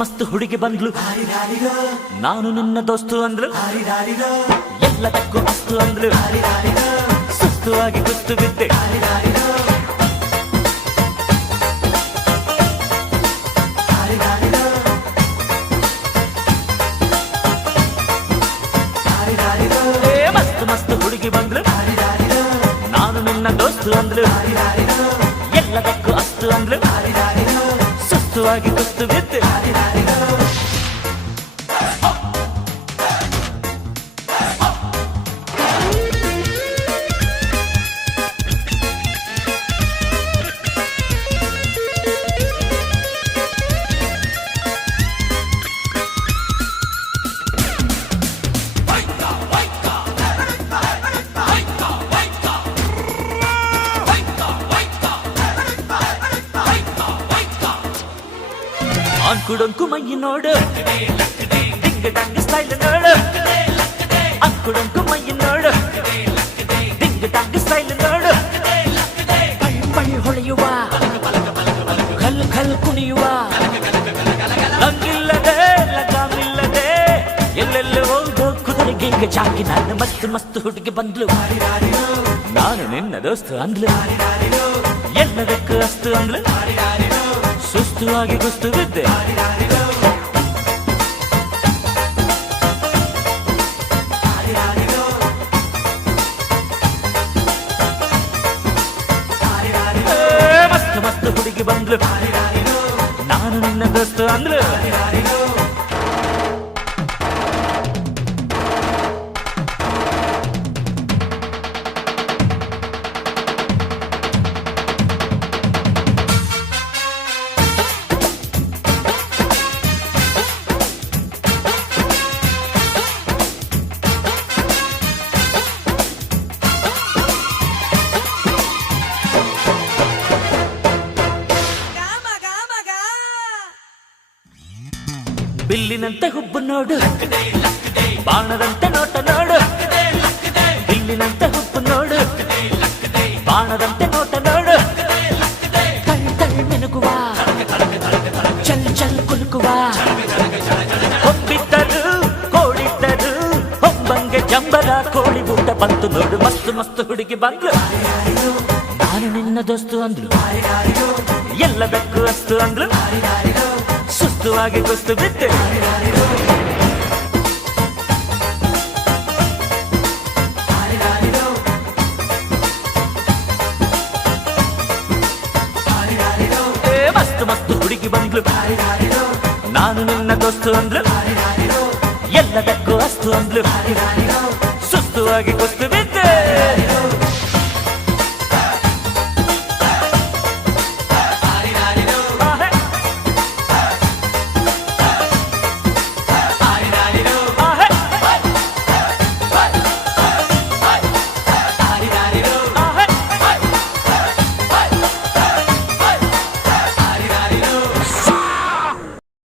ಮಸ್ತ್ ಹುಡುಗಿ ಬಂದ್ಲು, ನಾನು ನಿನ್ನ ದೋಸ್ತು ಅಂದ್ಲು, ಎಲ್ಲದಕ್ಕೂ ಅಸ್ತು ಅಂದ್ಲು, ಸುಸ್ತು ಆಗಿ ಕುಸ್ತು ಬಿದ್ದೆ. ಮಸ್ತ್ ಮಸ್ತ್ ಹುಡುಗಿ ಬಂದ್ಲು, ನಾನು ನಿನ್ನ ದೋಸ್ತು ಅಂದ್ಲು, ಎಲ್ಲದಕ್ಕೂ ಅಸ್ತು ಅಂದ್ಲು, ಸುಸ್ತು ಆಗಿ ಕುಸ್ತು ಬಿದ್ದೆ. ಅಂಕುಡೊಂಕು ಮೈ ನೋಡು, ಡಿಂಗ್ ಡಂಗ್ ಸ್ಟೈಲ್ ನೋಡು, ಅಂಕುಡೊಂಕು ಮೈ ನೋಡು, ಡಿಂಗ್ ಡಂಗ್ ಸ್ಟೈಲ್ ನೋಡು, ಪಳ್ ಪಳ್ ಹೊಳೆಯುವ, ಖಲ್ ಖಲ್ ಕುಣಿಯುವ, ಲಂಗಿಲ್ಲದೆ ಲಗಾಮಿಲ್ಲದೆ ಎಲ್ಲೆಲ್ಲ ಹೋಗೋ ಕುದುರೆಗೆ ಚಾಕಿ. ನಾನು ಮಸ್ತ್ ಮಸ್ತ್ ಹುಡುಗಿ ಬಂದ್ಲು, ನಾನು ನಿನ್ನ ದೋಸ್ತು ಅಂದ್ಲು, ಎಲ್ಲದಕ್ಕೂ ಅಸ್ತು ಅಂದ್ಲು, ಸುಸ್ತು ಆಗಿ ಕುಸ್ತು ಬಿದ್ದೆ. ಮಸ್ತ್ ಮಸ್ತ್ ಹುಡುಗಿ ಬಂದ್ಲು, ನಾನು ನಿನ್ನ ದೋಸ್ತು ಅಂದ್ಲು. ಬಿಲ್ಲಿನಂತೆ ಹುಬ್ಬು ನೋಡು, ಬಾಣದಂತೆ ನೋಟ ನೋಡು, ಬಿಲ್ಲಿನಂತೆ ಹುಬ್ಬು ನೋಡು, ಬಾಣದಂತೆ ನೋಟ ನೋಡು, ತಳ್ ತಳ್ ಮಿನುಗುವ, ಚಲ್ ಚಲ್ ಕುಲುಕುವ, ಹೊಬ್ಬಿದ್ದರು ಕೋಳಿದ್ದರು ಹೊಂಬಂಗೆ ಜಂಬರ ಕೋಳಿ ಊಟ ಬಂತು ನೋಡು. ಮಸ್ತ್ ಮಸ್ತ್ ಹುಡುಗಿ ಬಂದ್ಲು, ನಾನು ನಿನ್ನ ದೋಸ್ತು ಅಂದ್ಲು, ಎಲ್ಲದಕ್ಕೂ ಅಸ್ತು ಅಂದ್ಲು, ಸುಸ್ತು ಆಗಿ ಕುಸ್ತು ಬಿದ್ದೆ. ಮಸ್ತ್ ಮಸ್ತ್ ಹುಡುಗಿ ಬಂದ್ಲು, ನಾನು ನಿನ್ನ ದೋಸ್ತು ಅಂದ್ಲು, ಎಲ್ಲದಕ್ಕೂ ಅಸ್ತು ಅಂದ್ಲು, ಸುಸ್ತು ಆಗಿ ಕುಸ್ತು ಬಿದ್ದೆ.